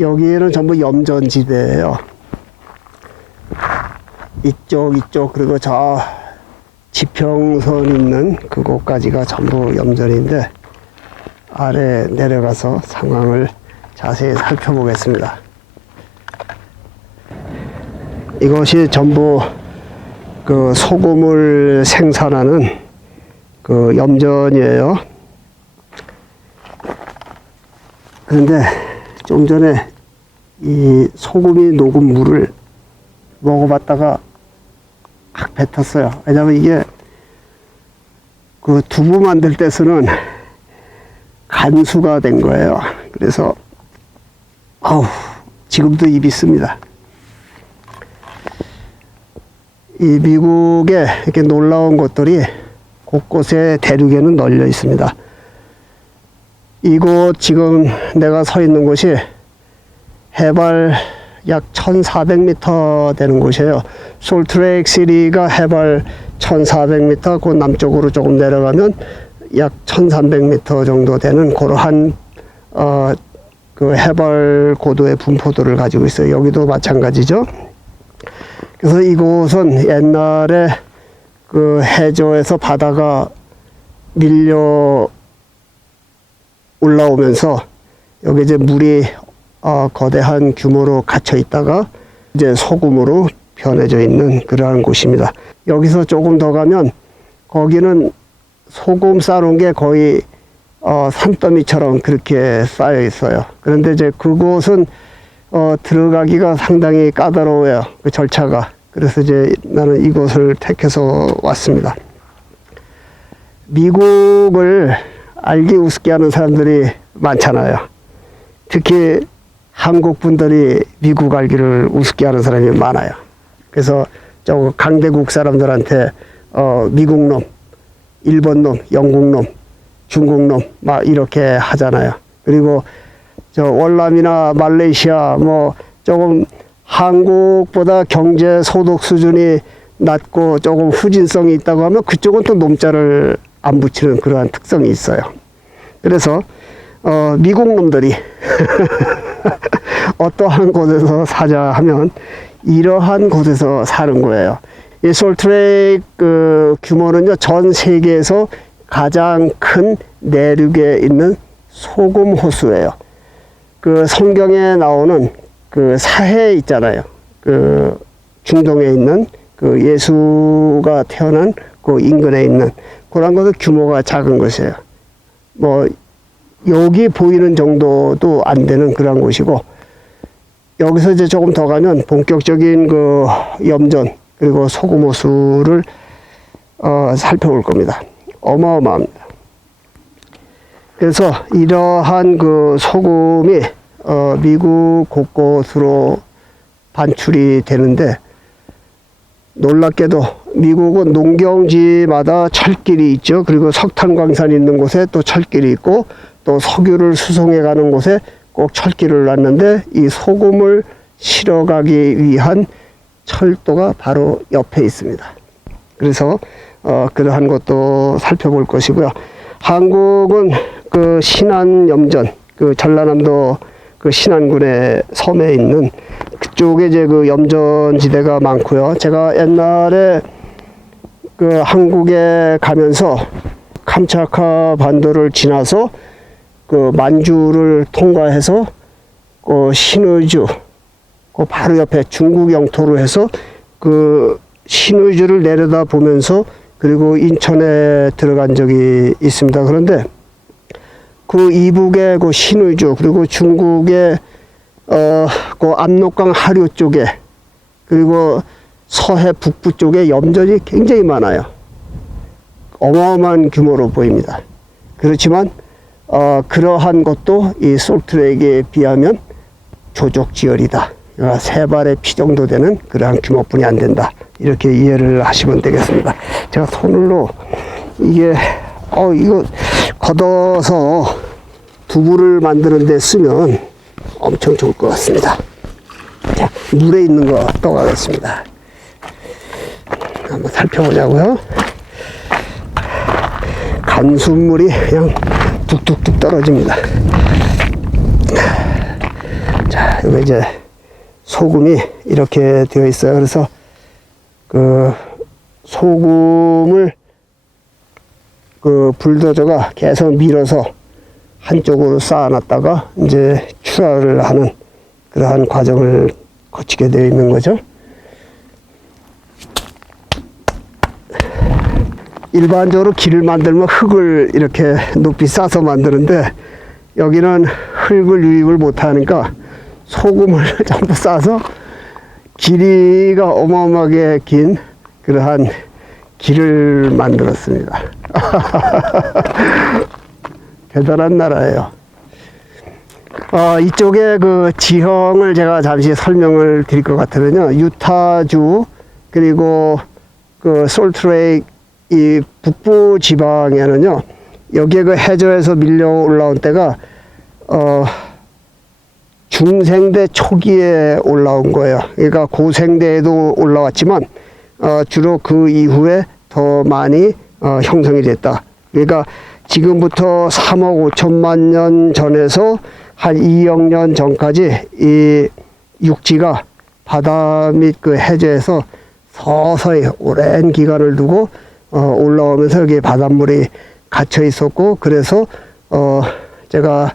여기는 전부 염전지대예요. 이쪽 그리고 저 지평선 있는 그곳까지가 전부 염전인데 아래 내려가서 상황을 자세히 살펴보겠습니다. 이것이 전부 그 소금을 생산하는 그 염전이에요. 그런데 좀 전에 이 소금이 녹은 물을 먹어봤다가 확 뱉었어요. 왜냐면 이게 그 두부 만들 때 쓰는 간수가 된 거예요. 그래서 지금도 입이 씁니다. 이 미국에 이렇게 놀라운 곳들이 곳곳에 대륙에는 널려 있습니다. 이곳 지금 내가 서 있는 곳이 해발 약 1400m 되는 곳이에요. 솔트레이크 시리가 해발 1400m, 그 남쪽으로 조금 내려가면 약 1300m 정도 되는 그러한 그 해발 고도의 분포도를 가지고 있어요. 여기도 마찬가지죠. 그래서 이곳은 옛날에 그 해저에서 바다가 밀려 올라오면서 여기 이제 물이 거대한 규모로 갇혀 있다가 이제 소금으로 변해져 있는 그러한 곳입니다. 여기서 조금 더 가면 거기는 소금 쌓아놓은 게 거의 산더미처럼 그렇게 쌓여 있어요. 그런데 이제 그곳은 들어가기가 상당히 까다로워요. 그 절차가. 그래서 이제 나는 이곳을 택해서 왔습니다. 미국을 알기 우습게 하는 사람들이 많잖아요. 특히 한국 분들이 미국 알기를 우습게 하는 사람이 많아요. 그래서 저 강대국 사람들한테 미국 놈, 일본 놈, 영국 놈, 중국 놈 막 이렇게 하잖아요. 그리고 저 월남이나 말레이시아 뭐 조금 한국보다 경제 소득 수준이 낮고 조금 후진성이 있다고 하면 그쪽은 또 놈자를 안 붙이는 그러한 특성이 있어요. 그래서 미국 놈들이 어떠한 곳에서 사자 하면 이러한 곳에서 사는 거예요. 이 솔트레이크 그 규모는요, 전 세계에서 가장 큰 내륙에 있는 소금 호수예요. 그 성경에 나오는 그 사해 있잖아요. 그 중동에 있는 그 예수가 태어난 그 인근에 있는 그런 것은 규모가 작은 것이에요. 뭐 여기 보이는 정도도 안 되는 그런 곳이고, 여기서 이제 조금 더 가면 본격적인 그 염전 그리고 소금 호수를 살펴볼 겁니다. 어마어마합니다. 그래서 이러한 그 소금이 미국 곳곳으로 반출이 되는데, 놀랍게도 미국은 농경지마다 철길이 있죠. 그리고 석탄 광산이 있는 곳에 또 철길이 있고, 또 석유를 수송해 가는 곳에 꼭 철길을 놨는데, 이 소금을 실어가기 위한 철도가 바로 옆에 있습니다. 그래서 그러한 것도 살펴볼 것이고요. 한국은 그 신안염전, 그 전라남도 그 신안군의 섬에 있는 그쪽에 이제 그 염전지대가 많고요. 제가 옛날에 그 한국에 가면서 캄차카 반도를 지나서 그 만주를 통과해서 그 신의주, 그 바로 옆에 중국 영토로 해서 그 신의주를 내려다 보면서 그리고 인천에 들어간 적이 있습니다. 그런데 그 이북의 그 신의주, 그리고 중국의 그 압록강 하류 쪽에, 그리고 서해 북부 쪽에 염전이 굉장히 많아요. 어마어마한 규모로 보입니다. 그렇지만 그러한 것도 이 솔트레이크에 비하면 조족지열이다. 세 발의 피 정도 되는 그러한 규모뿐이 안 된다. 이렇게 이해를 하시면 되겠습니다. 제가 손으로 이게 이거 걷어서 두부를 만드는 데 쓰면 엄청 좋을 것 같습니다. 자, 물에 있는 거 떠가겠습니다. 한번 살펴보자고요. 간수물이 그냥 뚝뚝뚝 떨어집니다. 자, 여기 이제 소금이 이렇게 되어 있어요. 그래서 그 소금을 그 불도저가 계속 밀어서 한쪽으로 쌓아놨다가 이제 출하를 하는 그러한 과정을 거치게 되어 있는 거죠. 일반적으로 길을 만들면 흙을 이렇게 높이 싸서 만드는데 여기는 흙을 유입을 못하니까 소금을 전부 싸서 길이가 어마어마하게 긴 그러한 길을 만들었습니다. 대단한 나라예요. 이쪽에 그 지형을 제가 잠시 설명을 드릴 것 같으면요. 유타주 그리고 그 솔트레이크 이 북부 지방에는요. 여기에 그 해저에서 밀려 올라온 때가 중생대 초기에 올라온 거예요. 그러니까 고생대에도 올라왔지만 주로 그 이후에 더 많이 형성이 됐다. 그러니까 지금부터 3억 5천만 년 전에서 한 2억 년 전까지 이 육지가 바다 및 그 해저에서 서서히 오랜 기간을 두고 올라오면서 여기 바닷물이 갇혀 있었고, 그래서 제가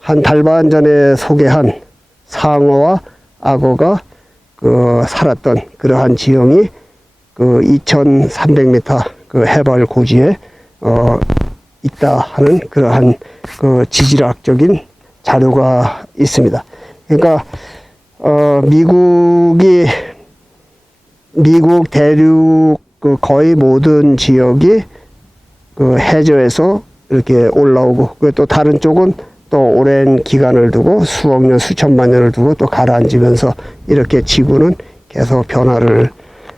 한 달 반 전에 소개한 상어와 악어가 그 살았던 그러한 지형이 그 2,300m 그 해발 고지에 있다 하는 그러한 그 지질학적인 자료가 있습니다. 그러니까 미국 대륙 그 거의 모든 지역이 그 해저에서 이렇게 올라오고, 그 또 다른 쪽은 또 오랜 기간을 두고 수억 년, 수천만 년을 두고 또 가라앉으면서 이렇게 지구는 계속 변화를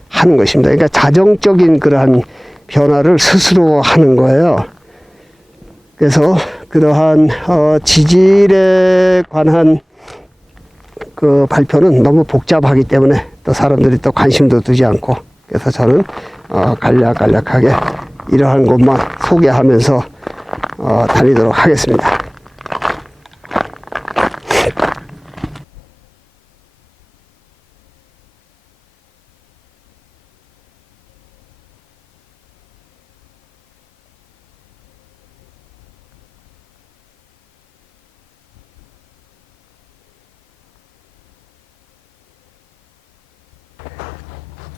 하는 것입니다. 그러니까 자정적인 그러한 변화를 스스로 하는 거예요. 그래서 그러한 지질에 관한 그 발표는 너무 복잡하기 때문에 또 사람들이 또 관심도 두지 않고, 그래서 저는 간략간략하게 이러한 것만 소개하면서 다니도록 하겠습니다.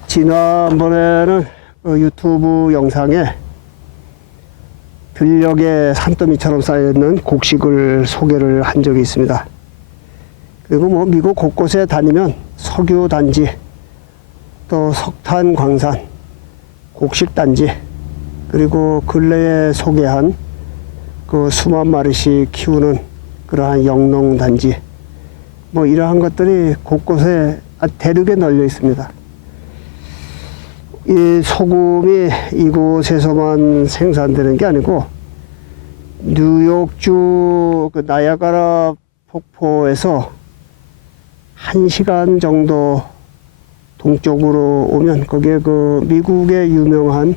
지난번에는 유튜브 영상에 들녘에 산더미처럼 쌓여있는 곡식을 소개를 한 적이 있습니다. 그리고 뭐 미국 곳곳에 다니면 석유 단지, 또 석탄 광산, 곡식 단지, 그리고 근래에 소개한 그 수만 마리씩 키우는 그러한 영농 단지, 뭐 이러한 것들이 곳곳에 대륙에 널려 있습니다. 이 소금이 이곳에서만 생산되는 게 아니고 뉴욕주 그 나야가라 폭포에서 1시간 정도 동쪽으로 오면 거기에 그 미국의 유명한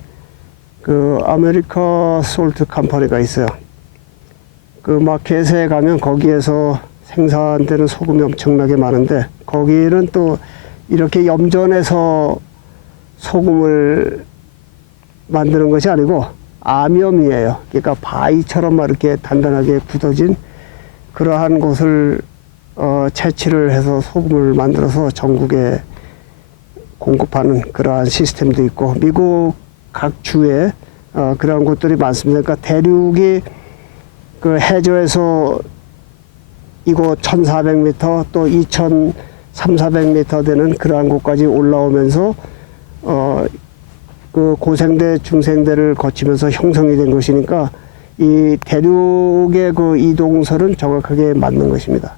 그 아메리카 솔트 컴퍼니가 있어요. 그 마켓에 가면 거기에서 생산되는 소금이 엄청나게 많은데, 거기는 또 이렇게 염전해서 소금을 만드는 것이 아니고 암염이에요. 그러니까 바위처럼 막 이렇게 단단하게 굳어진 그러한 곳을 채취를 해서 소금을 만들어서 전국에 공급하는 그러한 시스템도 있고, 미국 각 주에 그러한 곳들이 많습니다. 그러니까 대륙이 그 해저에서 이곳 1,400m 또 2,300~400m 되는 그러한 곳까지 올라오면서 그 고생대, 중생대를 거치면서 형성이 된 것이니까 이 대륙의 그 이동설은 정확하게 맞는 것입니다.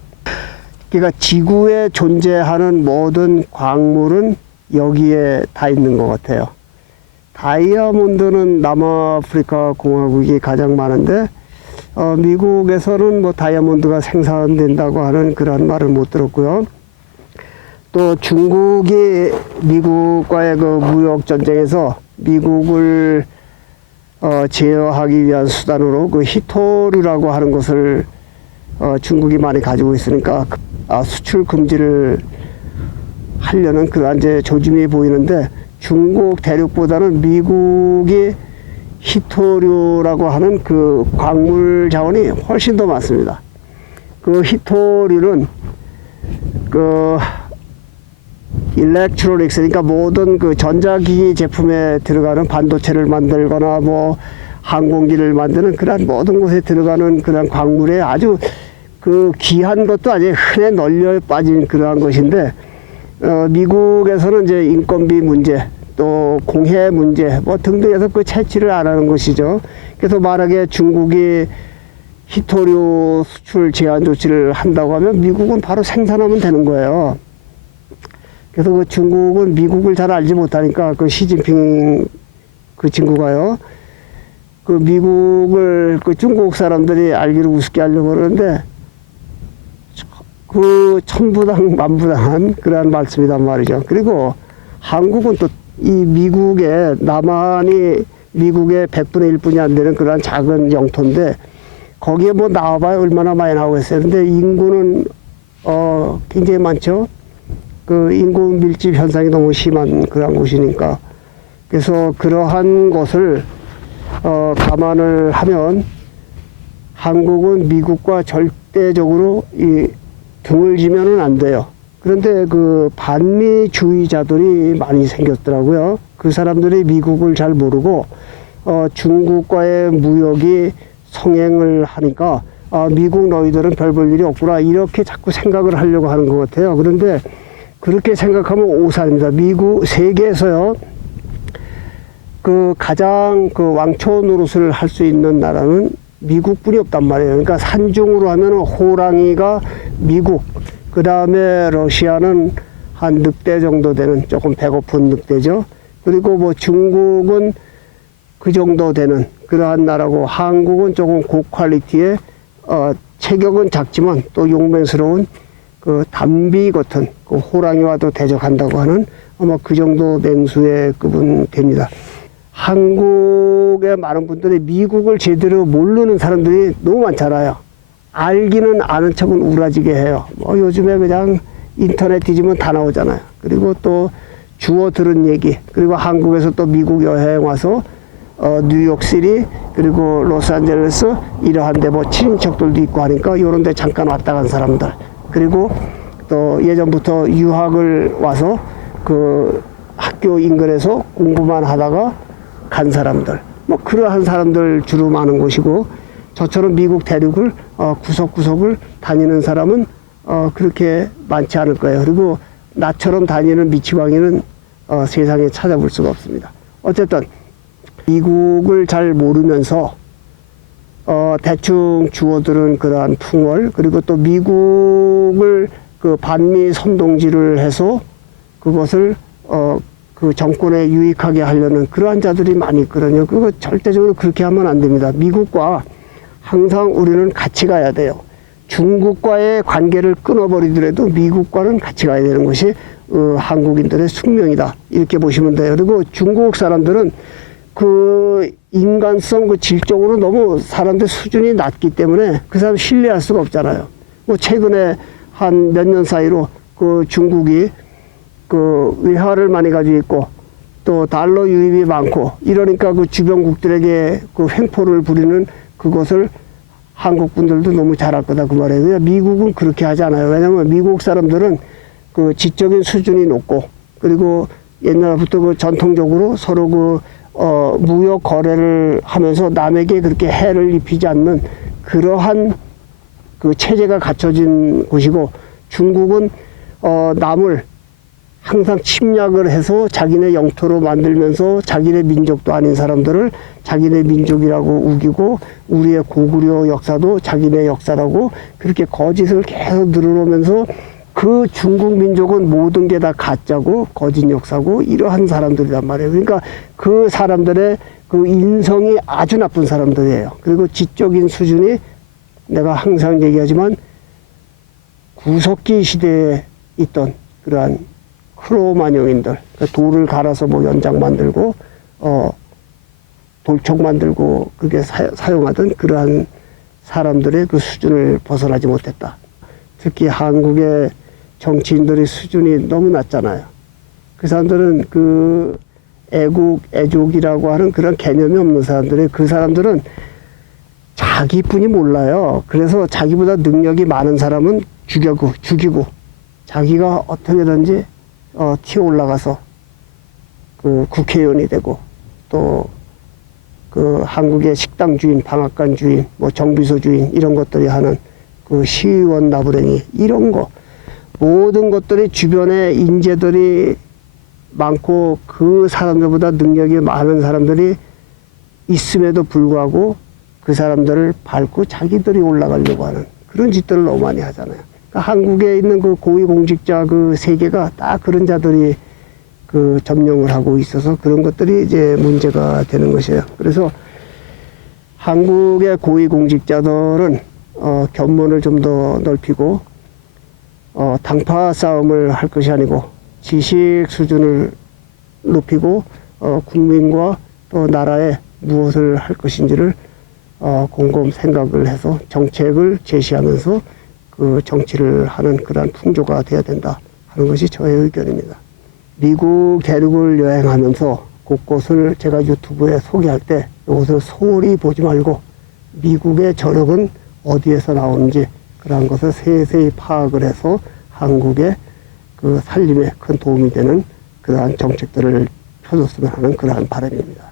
그러니까 지구에 존재하는 모든 광물은 여기에 다 있는 것 같아요. 다이아몬드는 남아프리카 공화국이 가장 많은데 미국에서는 뭐 다이아몬드가 생산된다고 하는 그런 말을 못 들었고요. 또 중국이 미국과의 그 무역 전쟁에서 미국을 제어하기 위한 수단으로 그 히토류라고 하는 것을 중국이 많이 가지고 있으니까 수출 금지를 하려는 그러한 이제 조짐이 보이는데, 중국 대륙보다는 미국이 히토류라고 하는 그 광물 자원이 훨씬 더 많습니다. 그 히토류는 그 일렉트로닉스, 그러니까 모든 그 전자기기 제품에 들어가는 반도체를 만들거나 뭐 항공기를 만드는 그런 모든 곳에 들어가는 그런 광물에 아주 그 귀한 것도 아니에요. 흔해 널려 빠진 그러한 것인데, 미국에서는 이제 인건비 문제, 또 공해 문제 뭐 등등해서 그 채취를 안 하는 것이죠. 그래서 만약에 중국이 히토류 수출 제한 조치를 한다고 하면 미국은 바로 생산하면 되는 거예요. 그래서 그 중국은 미국을 잘 알지 못하니까 그 시진핑 그 친구가요, 그 미국을 그 중국 사람들이 알기를 우습게 하려고 그러는데, 그 천부당 만부당한 그러한 말씀이란 말이죠. 그리고 한국은 또 이 미국의, 남한이 미국의 100분의 1뿐이 안 되는 그러한 작은 영토인데, 거기에 뭐 나와봐야 얼마나 많이 나오겠어요. 근데 인구는 굉장히 많죠. 그 인구 밀집 현상이 너무 심한 그런 곳이니까. 그래서 그러한 것을 감안을 하면 한국은 미국과 절대적으로 이 등을 지면은 안 돼요. 그런데 그 반미주의자들이 많이 생겼더라고요. 그 사람들이 미국을 잘 모르고 중국과의 무역이 성행을 하니까 미국 너희들은 별 볼 일이 없구나, 이렇게 자꾸 생각을 하려고 하는 것 같아요. 그런데 그렇게 생각하면 오산입니다. 미국 세계에서요, 그 가장 그 왕초 노릇을 할 수 있는 나라는 미국뿐이 없단 말이에요. 그러니까 산중으로 하면 호랑이가 미국, 그 다음에 러시아는 한 늑대 정도 되는, 조금 배고픈 늑대죠. 그리고 뭐 중국은 그 정도 되는 그러한 나라고, 한국은 조금 고퀄리티의 체격은 작지만 또 용맹스러운 그 담비 같은 그 호랑이와도 대적한다고 하는 아마 그 정도 맹수의 급은 됩니다. 한국의 많은 분들이 미국을 제대로 모르는 사람들이 너무 많잖아요. 알기는 아는 척은 우라지게 해요. 뭐 요즘에 그냥 인터넷 뒤지면 다 나오잖아요. 그리고 또 주워 들은 얘기, 그리고 한국에서 또 미국 여행 와서 뉴욕시리, 그리고 로스앤젤레스 이러한데 뭐 친인척들도 있고 하니까 요런 데 잠깐 왔다 간 사람들, 그리고 또 예전부터 유학을 와서 그 학교 인근에서 공부만 하다가 간 사람들, 뭐 그러한 사람들 주로 많은 곳이고, 저처럼 미국 대륙을 구석구석을 다니는 사람은 그렇게 많지 않을 거예요. 그리고 나처럼 다니는 미치광이는 세상에 찾아볼 수가 없습니다. 어쨌든 미국을 잘 모르면서 대충 주워들은 그러한 풍월, 그리고 또 미국을 그 반미 선동질을 해서 그것을 그 정권에 유익하게 하려는 그러한 자들이 많이 있거든요. 그거 절대적으로 그렇게 하면 안 됩니다. 미국과 항상 우리는 같이 가야 돼요. 중국과의 관계를 끊어버리더라도 미국과는 같이 가야 되는 것이 한국인들의 숙명이다, 이렇게 보시면 돼요. 그리고 중국 사람들은 그 인간성, 그 질적으로 너무 사람들 수준이 낮기 때문에 그 사람 신뢰할 수가 없잖아요. 뭐 최근에 한 몇 년 사이로 그 중국이 그 외화를 많이 가지고 있고 또 달러 유입이 많고 이러니까 그 주변국들에게 그 횡포를 부리는 그것을 한국 분들도 너무 잘 알 거다, 그 말이에요. 미국은 그렇게 하지 않아요. 왜냐면 미국 사람들은 그 지적인 수준이 높고, 그리고 옛날부터 그 전통적으로 서로 그 무역 거래를 하면서 남에게 그렇게 해를 입히지 않는 그러한 그 체제가 갖춰진 곳이고, 중국은 남을 항상 침략을 해서 자기네 영토로 만들면서 자기네 민족도 아닌 사람들을 자기네 민족이라고 우기고, 우리의 고구려 역사도 자기네 역사라고 그렇게 거짓을 계속 늘어놓으면서, 그 중국 민족은 모든 게 다 가짜고 거짓 역사고 이러한 사람들이란 말이에요. 그러니까 그 사람들의 그 인성이 아주 나쁜 사람들이에요. 그리고 지적인 수준이, 내가 항상 얘기하지만 구석기 시대에 있던 그러한 크로마뇽인들, 돌을 갈아서 뭐 연장 만들고 돌촉 만들고 그게 사용하던 그러한 사람들의 그 수준을 벗어나지 못했다. 특히 한국의 정치인들의 수준이 너무 낮잖아요. 그 사람들은 그 애국, 애족이라고 하는 그런 개념이 없는 사람들이, 그 사람들은 자기뿐이 몰라요. 그래서 자기보다 능력이 많은 사람은 죽이고 자기가 어떻게든지 튀어 올라가서 그 국회의원이 되고, 또 그 한국의 식당 주인, 방앗간 주인, 뭐 정비소 주인, 이런 것들이 하는 그 시의원 나부랭이, 이런 거 모든 것들이 주변에 인재들이 많고 그 사람들보다 능력이 많은 사람들이 있음에도 불구하고 그 사람들을 밟고 자기들이 올라가려고 하는 그런 짓들을 너무 많이 하잖아요. 그러니까 한국에 있는 그 고위공직자 그 세계가 딱 그런 자들이 그 점령을 하고 있어서 그런 것들이 이제 문제가 되는 것이에요. 그래서 한국의 고위공직자들은 견문을 좀 더 넓히고 당파 싸움을 할 것이 아니고 지식 수준을 높이고 국민과 또 나라에 무엇을 할 것인지를 곰곰 생각을 해서 정책을 제시하면서 그 정치를 하는 그러한 풍조가 되어야 된다 하는 것이 저의 의견입니다. 미국 대륙을 여행하면서 곳곳을 제가 유튜브에 소개할 때 이것을 소홀히 보지 말고 미국의 저력은 어디에서 나오는지 그러한 것을 세세히 파악을 해서 한국의 그 살림에 큰 도움이 되는 그러한 정책들을 펴줬으면 하는 그러한 바람입니다.